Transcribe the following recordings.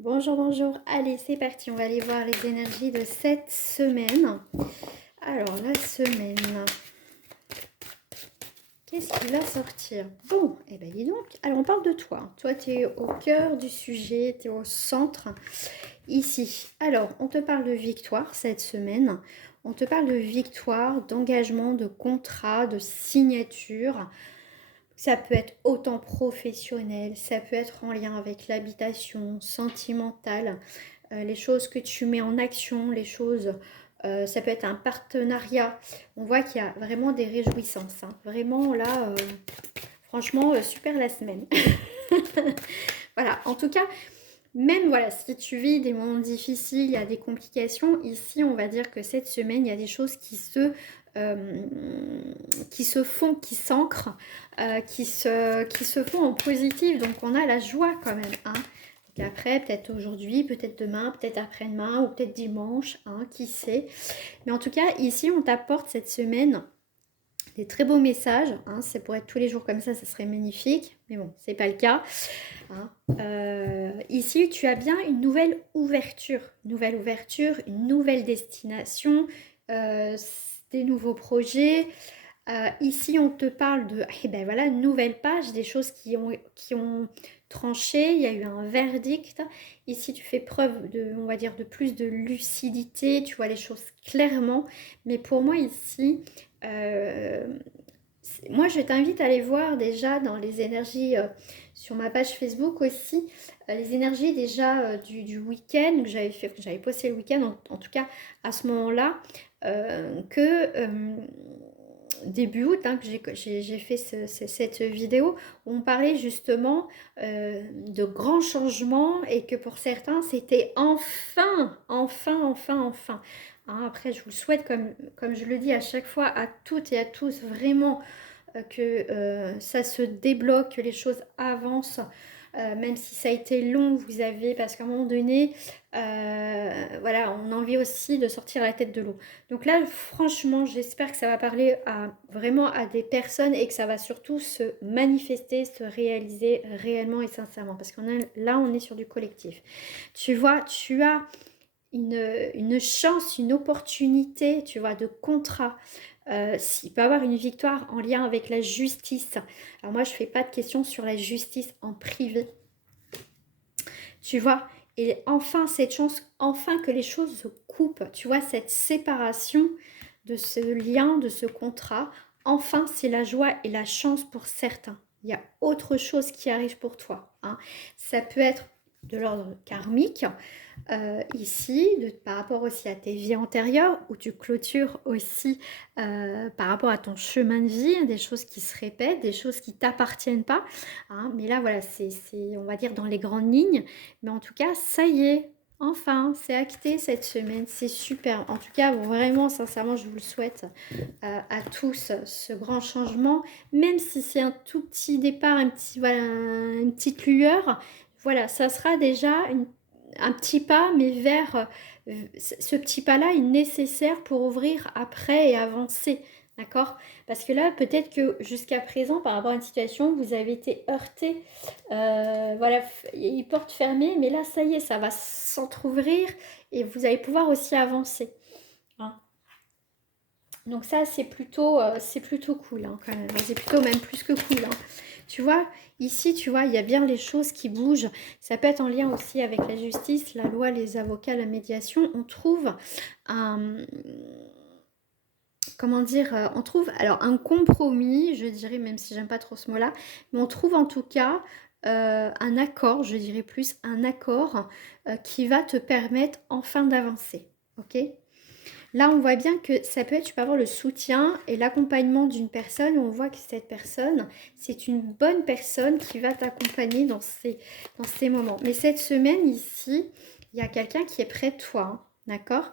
Bonjour, bonjour. Allez, c'est parti. On va aller voir les énergies de cette semaine. Alors, la semaine, qu'est-ce qui va sortir? Bon, eh ben dis donc. Alors, on parle de toi. Toi, tu es au cœur du sujet, tu es au centre ici. Alors, on te parle de victoire cette semaine. On te parle de victoire, d'engagement, de contrat, de signature. Ça peut être autant professionnel, ça peut être en lien avec l'habitation, sentimentale, les choses que tu mets en action, les choses, ça peut être un partenariat. On voit qu'il y a vraiment des réjouissances, hein. Vraiment là, franchement, super la semaine. Voilà, en tout cas, même voilà, si tu vis des moments difficiles, il y a des complications, ici on va dire que cette semaine, il y a des choses qui se font, qui s'ancrent, qui se font en positif. Donc on a la joie quand même, hein. Donc après, peut-être aujourd'hui, peut-être demain, peut-être après-demain ou peut-être dimanche, hein, qui sait. Mais en tout cas, ici on t'apporte cette semaine des très beaux messages, hein. C'est pour être tous les jours comme ça serait magnifique. Mais bon, c'est pas le cas, hein. Ici, tu as bien une nouvelle ouverture, une nouvelle destination, des nouveaux projets. Ici, on te parle de, eh ben voilà, une nouvelle page, des choses qui ont tranché, il y a eu un verdict. Ici, tu fais preuve de, on va dire, de plus de lucidité, tu vois les choses clairement. Mais pour moi, ici, euh, moi, je t'invite à aller voir déjà dans les énergies sur ma page Facebook aussi, les énergies déjà du week-end que j'avais fait, que j'avais posté le week-end, en tout cas à ce moment-là, que début août, hein, que j'ai fait cette vidéo où on parlait justement de grands changements et que pour certains c'était enfin, enfin, enfin, enfin. Hein, après, je vous le souhaite, comme je le dis à chaque fois à toutes et à tous, vraiment que ça se débloque, que les choses avancent, même si ça a été long, vous avez, parce qu'à un moment donné, voilà, on a envie aussi de sortir la tête de l'eau. Donc là, franchement, j'espère que ça va parler vraiment à des personnes et que ça va surtout se manifester, se réaliser réellement et sincèrement, parce là, on est sur du collectif. Tu vois, tu as une chance, une opportunité, tu vois, de contrat. S'il peut y avoir une victoire en lien avec la justice. Alors moi, je ne fais pas de questions sur la justice en privé. Tu vois, et enfin, cette chance, enfin que les choses se coupent. Tu vois, cette séparation de ce lien, de ce contrat. Enfin, c'est la joie et la chance pour certains. Il y a autre chose qui arrive pour toi, hein. Ça peut être de l'ordre karmique, ici, par rapport aussi à tes vies antérieures, où tu clôtures aussi par rapport à ton chemin de vie, des choses qui se répètent, des choses qui t'appartiennent pas, hein. Mais là, voilà, on va dire dans les grandes lignes. Mais en tout cas, ça y est, enfin, c'est acté cette semaine, c'est super. En tout cas, vraiment, sincèrement, je vous le souhaite à tous, ce grand changement, même si c'est un tout petit départ, voilà, une petite lueur. Voilà, ça sera déjà un petit pas, mais vers ce petit pas-là est nécessaire pour ouvrir après et avancer. D'accord? Parce que là, peut-être que jusqu'à présent, par rapport à une situation, vous avez été heurté. Voilà, une porte fermée, mais là, ça y est, ça va s'entrouvrir et vous allez pouvoir aussi avancer, hein. Donc ça, c'est plutôt cool, hein, quand même. C'est plutôt même plus que cool, hein. Tu vois, ici, tu vois, il y a bien les choses qui bougent. Ça peut être en lien aussi avec la justice, la loi, les avocats, la médiation. On trouve un, comment dire, on trouve alors un compromis, je dirais, même si j'aime pas trop ce mot-là, mais on trouve en tout cas un accord, je dirais plus un accord qui va te permettre enfin d'avancer. Ok? Là, on voit bien que ça peut être, tu peux avoir le soutien et l'accompagnement d'une personne où on voit que cette personne, c'est une bonne personne qui va t'accompagner dans ces moments. Mais cette semaine ici, il y a quelqu'un qui est près de toi, hein, d'accord?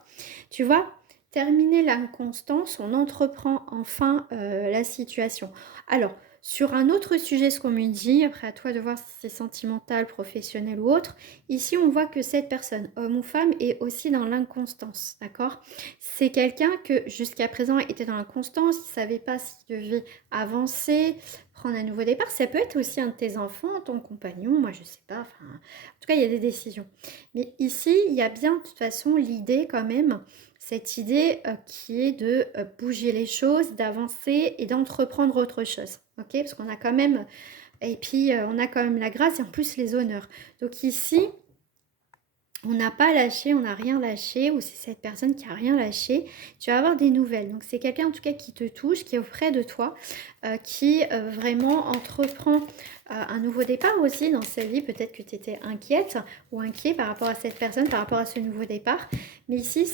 Tu vois, terminer l'inconstance, on entreprend enfin la situation. Alors, Sur un autre sujet, ce qu'on me dit, après à toi de voir si c'est sentimental, professionnel ou autre, ici on voit que cette personne, homme ou femme, est aussi dans l'inconstance, d'accord? C'est quelqu'un que jusqu'à présent était dans l'inconstance, il ne savait pas s'il devait avancer, prendre un nouveau départ. Ça peut être aussi un de tes enfants, ton compagnon, moi je sais pas, enfin, en tout cas il y a des décisions. Mais ici, il y a bien de toute façon l'idée quand même, cette idée qui est de bouger les choses, d'avancer et d'entreprendre autre chose. Ok? Parce qu'on a quand même, et puis on a quand même la grâce et en plus les honneurs. Donc ici, on n'a pas lâché, on n'a rien lâché, ou c'est cette personne qui a rien lâché, tu vas avoir des nouvelles. Donc c'est quelqu'un en tout cas qui te touche, qui est auprès de toi, qui vraiment entreprend un nouveau départ aussi dans sa vie. Peut-être que tu étais inquiète ou inquiet par rapport à cette personne, par rapport à ce nouveau départ. Mais ici,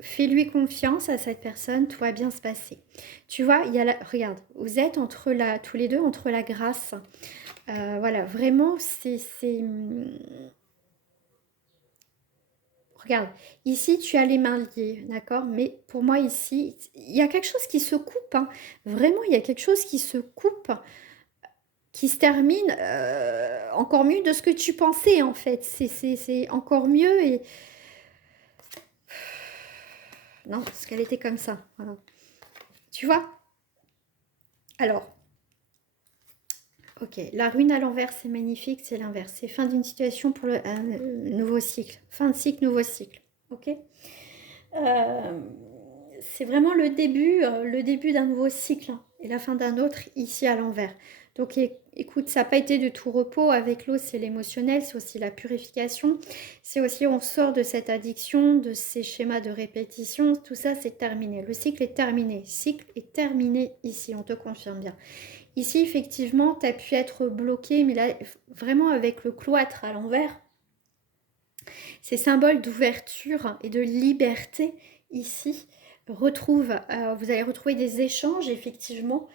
fais-lui confiance à cette personne, tout va bien se passer. Tu vois, regarde, vous êtes tous les deux entre la grâce. Voilà, vraiment, regarde, ici, tu as les mains liées, d'accord? Mais pour moi, ici, il y a quelque chose qui se coupe, hein. Vraiment, il y a quelque chose qui se coupe, qui se termine encore mieux de ce que tu pensais, en fait. C'est encore mieux et... Non, parce qu'elle était comme ça, voilà. Tu vois? Alors, ok, la rune à l'envers, c'est magnifique, c'est l'inverse. C'est fin d'une situation pour le nouveau cycle. Fin de cycle, nouveau cycle. Ok. C'est vraiment le début d'un nouveau cycle hein, et la fin d'un autre ici à l'envers. Donc écoute, ça n'a pas été de tout repos. Avec l'eau, c'est l'émotionnel, c'est aussi la purification. C'est aussi, on sort de cette addiction, de ces schémas de répétition. Tout ça, c'est terminé. Le cycle est terminé. Le cycle est terminé ici, on te confirme bien. Ici, effectivement, tu as pu être bloqué, mais là, vraiment avec le cloître à l'envers, ces symboles d'ouverture et de liberté ici vous allez retrouver des échanges, effectivement,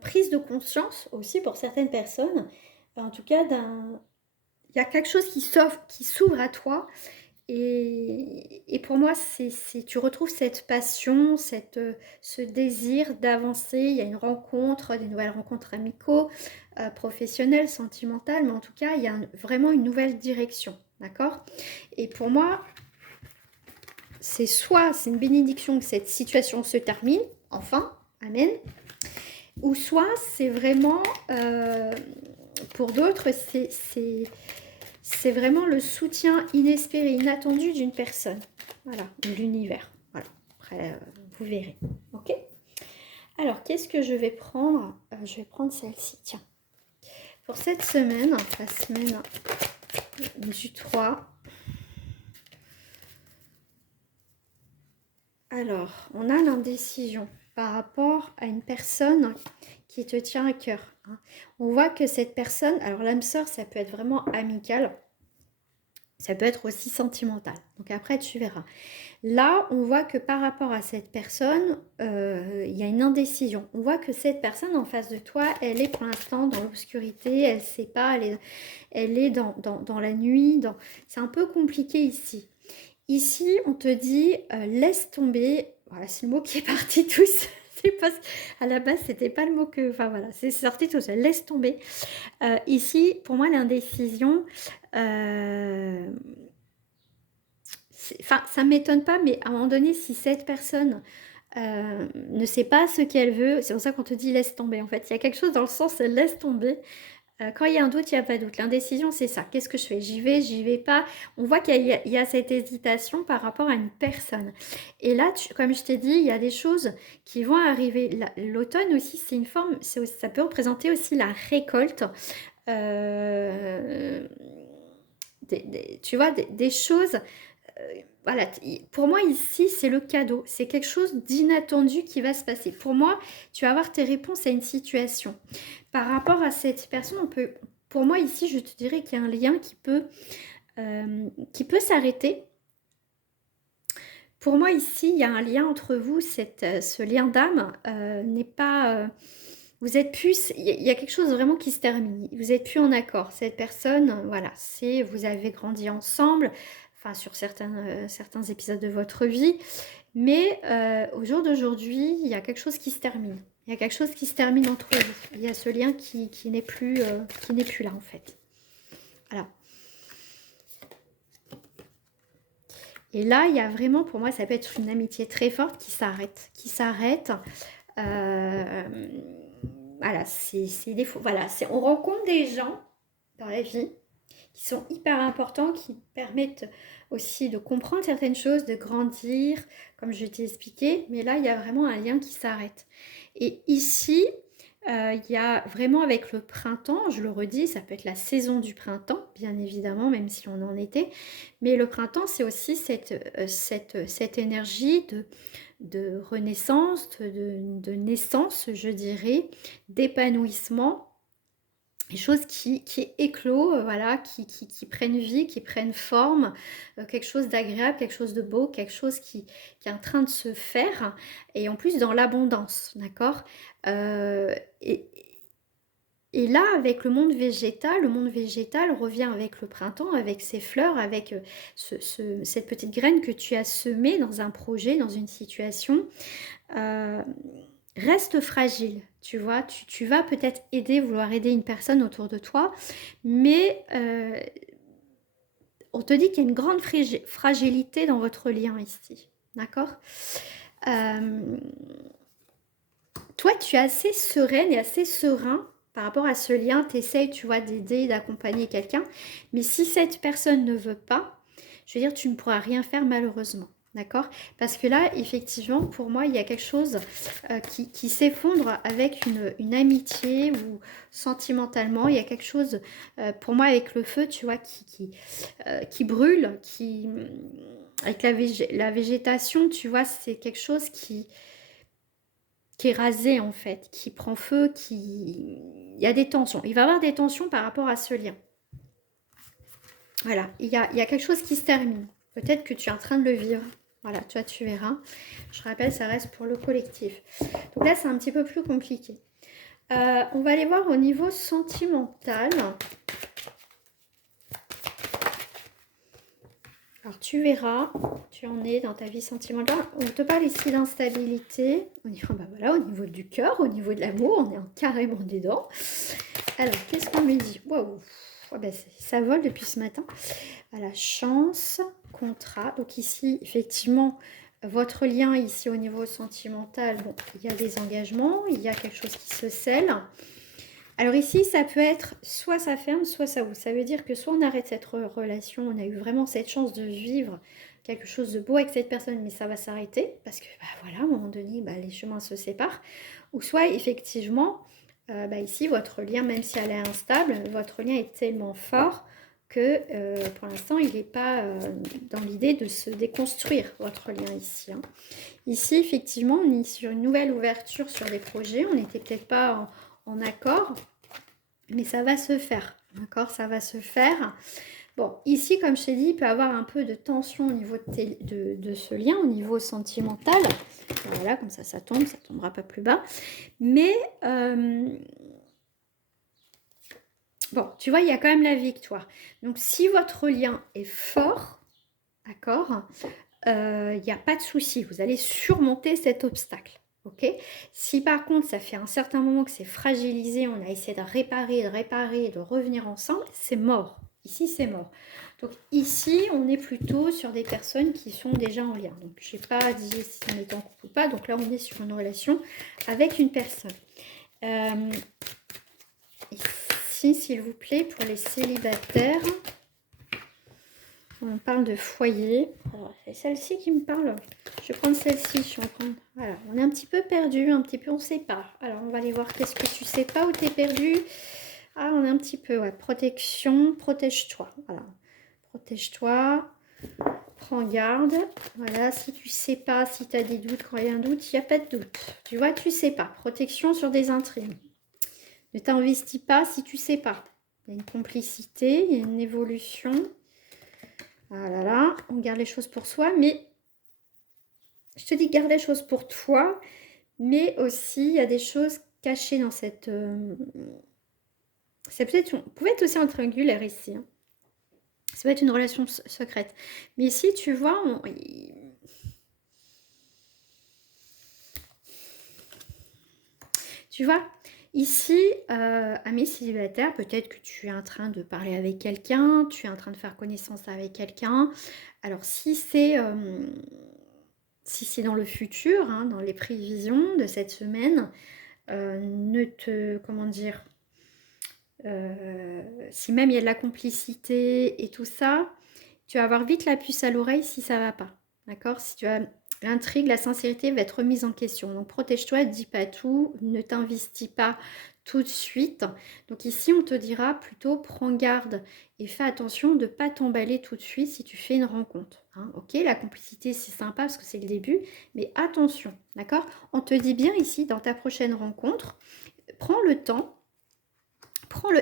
prise de conscience aussi pour certaines personnes. En tout cas, il y a quelque chose qui s'ouvre à toi. Et pour moi, tu retrouves cette passion, ce désir d'avancer. Il y a une rencontre, des nouvelles rencontres amicaux, professionnelles, sentimentales, mais en tout cas, il y a vraiment une nouvelle direction. D'accord? Et pour moi, c'est une bénédiction que cette situation se termine, enfin, amen, ou soit c'est vraiment, pour d'autres, c'est vraiment le soutien inespéré, inattendu d'une personne, voilà, de l'univers. Voilà. Après, vous verrez. Ok? Alors, qu'est-ce que je vais prendre? Je vais prendre celle-ci, tiens. Pour cette semaine, la semaine du 3. Alors, on a l'indécision par rapport à une personne qui te tient à cœur. Hein. On voit que cette personne, alors l'âme sœur, ça peut être vraiment amical, ça peut être aussi sentimental. Donc après, tu verras. Là, on voit que par rapport à cette personne, il y a une indécision. On voit que cette personne en face de toi, elle est pour l'instant dans l'obscurité, elle ne sait pas, elle est dans la nuit. C'est un peu compliqué ici. Ici, on te dit laisse tomber. Voilà, c'est le mot qui est parti tous. C'est parce à la base, c'était pas le mot que. Enfin voilà, c'est sorti tout seul. Laisse tomber. Ici, pour moi, l'indécision. Enfin, ça m'étonne pas, mais à un moment donné, si cette personne ne sait pas ce qu'elle veut, c'est pour ça qu'on te dit laisse tomber. En fait, il y a quelque chose dans le sens laisse tomber. Quand il y a un doute, il n'y a pas de doute. L'indécision, c'est ça. Qu'est-ce que je fais? J'y vais pas. On voit qu'il y a cette hésitation par rapport à une personne. Et là, comme je t'ai dit, il y a des choses qui vont arriver. L'automne aussi, c'est une forme, ça peut représenter aussi la récolte. Tu vois, des choses. Voilà, pour moi ici, c'est le cadeau. C'est quelque chose d'inattendu qui va se passer. Pour moi, tu vas avoir tes réponses à une situation. Par rapport à cette personne, pour moi ici, je te dirais qu'il y a un lien qui peut s'arrêter. Pour moi ici, il y a un lien entre vous. Ce lien d'âme n'est pas... vous êtes plus... Il y a quelque chose vraiment qui se termine. Vous êtes plus en accord. Cette personne, voilà, vous avez grandi ensemble, enfin sur certains épisodes de votre vie. Mais au jour d'aujourd'hui, il y a quelque chose qui se termine. Il y a quelque chose qui se termine entre vous. Il y a ce lien qui n'est plus là en fait. Voilà. Et là, il y a vraiment, pour moi, ça peut être une amitié très forte qui s'arrête. Voilà, c'est des faux. Voilà, on rencontre des gens dans la vie qui sont hyper importants, qui permettent aussi de comprendre certaines choses, de grandir, comme je t'ai expliqué. Mais là, il y a vraiment un lien qui s'arrête. Et ici, il y a vraiment avec le printemps, je le redis, ça peut être la saison du printemps, bien évidemment, même si on en était. Mais le printemps, c'est aussi cette énergie de renaissance, de naissance, je dirais, d'épanouissement. Des choses qui éclosent, voilà, qui prennent vie, qui prennent forme, quelque chose d'agréable, quelque chose de beau, quelque chose qui est en train de se faire, et en plus dans l'abondance, d'accord. Euh, et, et là, avec le monde végétal revient avec le printemps, avec ses fleurs, avec cette petite graine que tu as semée dans un projet, dans une situation. Euh, Reste fragile, tu vois, tu vas peut-être vouloir aider une personne autour de toi, mais on te dit qu'il y a une grande fragilité dans votre lien ici, d'accord. euh, Toi, tu es assez sereine et assez serein par rapport à ce lien, tu essayes, tu vois, d'aider, d'accompagner quelqu'un, mais si cette personne ne veut pas, je veux dire, tu ne pourras rien faire malheureusement. D'accord. Parce que là, effectivement, pour moi, il y a quelque chose qui s'effondre avec une amitié ou sentimentalement. Il y a quelque chose, pour moi, avec le feu, tu vois, qui brûle, avec la végétation, tu vois, c'est quelque chose qui est rasé, en fait, qui prend feu, il y a des tensions. Il va y avoir des tensions par rapport à ce lien. Voilà, il y a quelque chose qui se termine. Peut-être que tu es en train de le vivre. Voilà, toi tu verras. Je rappelle, ça reste pour le collectif. Donc là, c'est un petit peu plus compliqué. On va aller voir au niveau sentimental. Alors tu verras, tu en es dans ta vie sentimentale. On te parle ici d'instabilité. Au niveau du cœur, au niveau de l'amour, on est carrément dedans. Alors, qu'est-ce qu'on me dit? Waouh, oh ben, ça vole depuis ce matin. Voilà, chance, contrat. Donc ici, effectivement, votre lien ici au niveau sentimental, bon, il y a des engagements, il y a quelque chose qui se scelle. Alors ici, ça peut être soit ça ferme, soit ça ouvre. Ça veut dire que soit on arrête cette relation, on a eu vraiment cette chance de vivre quelque chose de beau avec cette personne, mais ça va s'arrêter parce que voilà, à un moment donné, les chemins se séparent. Ou soit effectivement, ici, votre lien, même si elle est instable, votre lien est tellement fort que pour l'instant, il n'est pas dans l'idée de se déconstruire, votre lien ici. Hein. Ici, effectivement, on est sur une nouvelle ouverture sur des projets. On n'était peut-être pas en accord, mais ça va se faire. D'accord, ça va se faire. Bon, ici, comme je t'ai dit, il peut y avoir un peu de tension au niveau de ce lien, au niveau sentimental. Voilà, comme ça tombe, ça tombera pas plus bas. Mais, bon, tu vois, il y a quand même la victoire. Donc, si votre lien est fort, d'accord, il n'y a pas de souci. Vous allez surmonter cet obstacle. Ok. Si par contre, ça fait un certain moment que c'est fragilisé, on a essayé de réparer, de revenir ensemble, c'est mort. Ici, c'est mort. Donc ici, on est plutôt sur des personnes qui sont déjà en lien. Donc, je n'ai pas dit si on est en couple ou pas. Donc là, on est sur une relation avec une personne. Ici, s'il vous plaît, pour les célibataires, on parle de foyer. C'est celle-ci qui me parle. Je vais prendre celle-ci. Voilà, on est un petit peu perdu, un petit peu, on sait pas. Alors, on va aller voir qu'est-ce que tu sais pas où tu es perdu. Ah, on est un petit peu, ouais. Protection, protège-toi. Voilà. Protège-toi. Prends garde. Voilà, si tu sais pas, si tu as des doutes, quand il y a un doute, il n'y a pas de doute. Tu vois, tu sais pas. Protection sur des intrigues. Ne t'investis pas si tu sais pas. Il y a une complicité, il y a une évolution. Voilà, là, on garde les choses pour soi, mais je te dis garde les choses pour toi, mais aussi il y a des choses cachées dans cette... ça pouvait être aussi un triangulaire ici. Hein. Ça peut être une relation secrète. Mais ici, tu vois, Tu vois, ici, amis célibataires, peut-être que tu es en train de parler avec quelqu'un, tu es en train de faire connaissance avec quelqu'un. Alors, si c'est dans le futur, hein, dans les prévisions de cette semaine, comment dire, si même il y a de la complicité et tout ça, tu vas avoir vite la puce à l'oreille si ça va pas. D'accord? Si tu as l'intrigue, la sincérité va être remise en question. Donc protège-toi, dis pas tout, ne t'investis pas tout de suite. Donc ici, on te dira plutôt prends garde et fais attention de ne pas t'emballer tout de suite si tu fais une rencontre. Hein. Ok, la complicité, c'est sympa parce que c'est le début, mais attention, d'accord? On te dit bien ici, dans ta prochaine rencontre, prends le temps.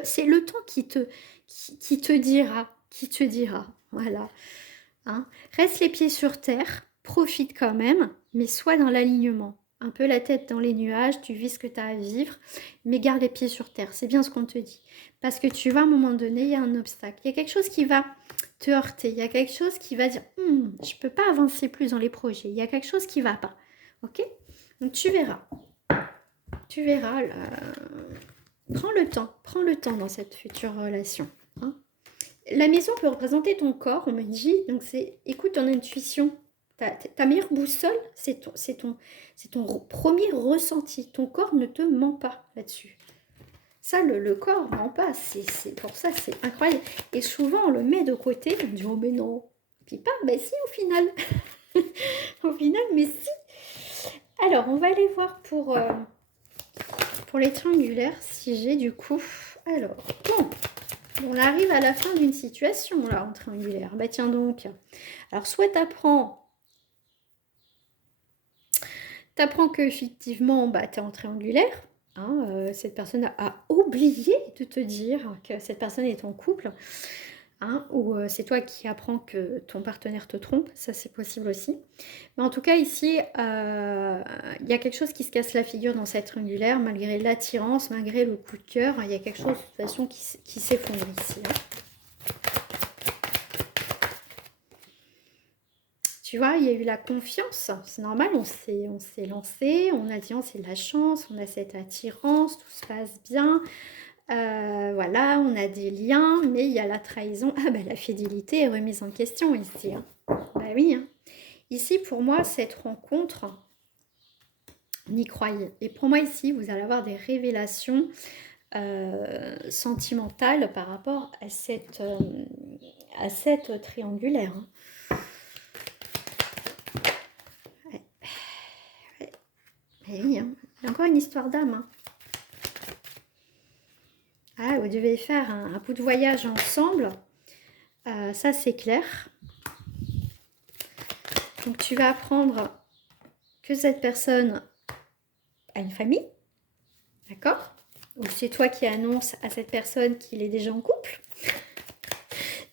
C'est le temps qui te dira, voilà. Hein. Reste les pieds sur terre, profite quand même, mais sois dans l'alignement. Un peu la tête dans les nuages, tu vis ce que tu as à vivre, mais garde les pieds sur terre. C'est bien ce qu'on te dit. Parce que tu vas, à un moment donné, il y a un obstacle. Il y a quelque chose qui va te heurter. Il y a quelque chose qui va dire, je ne peux pas avancer plus dans les projets. Il y a quelque chose qui ne va pas. Ok? Donc tu verras. Tu verras, là, prends le temps dans cette future relation. Hein. La maison peut représenter ton corps, on me dit, donc c'est écoute ton intuition. Ta meilleure boussole, c'est ton premier ressenti. Ton corps ne te ment pas là-dessus. Ça, le corps ment pas. Pour ça, c'est incroyable. Et souvent, on le met de côté. On dit, oh, mais non. Puis pas, ben si, au final. Au final, mais si. Alors, on va aller voir pour les triangulaires, si j'ai du coup. Alors, bon. On arrive à la fin d'une situation, là, en triangulaire. Bah tiens donc. Alors, soit t'apprends que effectivement, bah, tu es en triangulaire. Hein, cette personne a oublié de te dire que cette personne est en couple. Hein, ou c'est toi qui apprends que ton partenaire te trompe. Ça, c'est possible aussi. Mais en tout cas, ici, il y a quelque chose qui se casse la figure dans cette triangulaire, malgré l'attirance, malgré le coup de cœur. Il y a quelque chose, de toute façon, qui s'effondre ici. Hein. Tu vois, il y a eu la confiance. C'est normal, on s'est lancé, on a dit on c'est de la chance, on a cette attirance, tout se passe bien. Voilà, on a des liens, mais il y a la trahison. Ah ben la fidélité est remise en question ici. Hein. Bah oui. Hein. Ici, pour moi, cette rencontre, on y croyait. Et pour moi, ici, vous allez avoir des révélations sentimentales par rapport à cette triangulaire. Hein. Et oui, hein. Il y a encore une histoire d'âme. Hein. Ah, vous devez faire un bout de voyage ensemble. Ça, c'est clair. Donc, tu vas apprendre que cette personne a une famille. D'accord? Ou c'est toi qui annonces à cette personne qu'il est déjà en couple.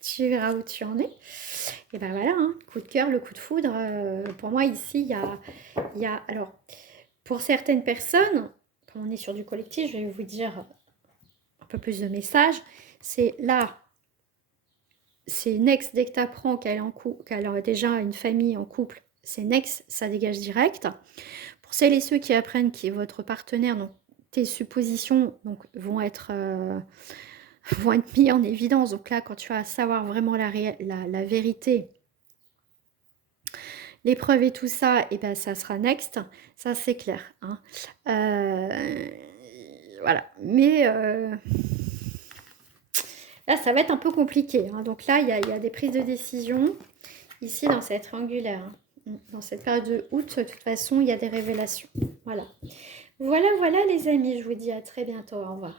Tu verras où tu en es. Et ben voilà, hein, coup de cœur, le coup de foudre. Pour moi, ici, il y a... Alors, pour certaines personnes, quand on est sur du collectif, je vais vous dire un peu plus de messages. C'est là, c'est next, dès que tu apprends qu'elle a déjà une famille en couple, c'est next, ça dégage direct. Pour celles et ceux qui apprennent qui est votre partenaire, donc tes suppositions donc, vont être mis en évidence. Donc là, quand tu vas savoir vraiment la vérité, l'épreuve et tout ça, et ben ça sera next, ça c'est clair. Hein. Voilà, mais là ça va être un peu compliqué. Hein. Donc là, il y a des prises de décision ici dans cette triangulaire. Hein. Dans cette période de août, de toute façon, il y a des révélations. Voilà. Voilà les amis, je vous dis à très bientôt. Au revoir.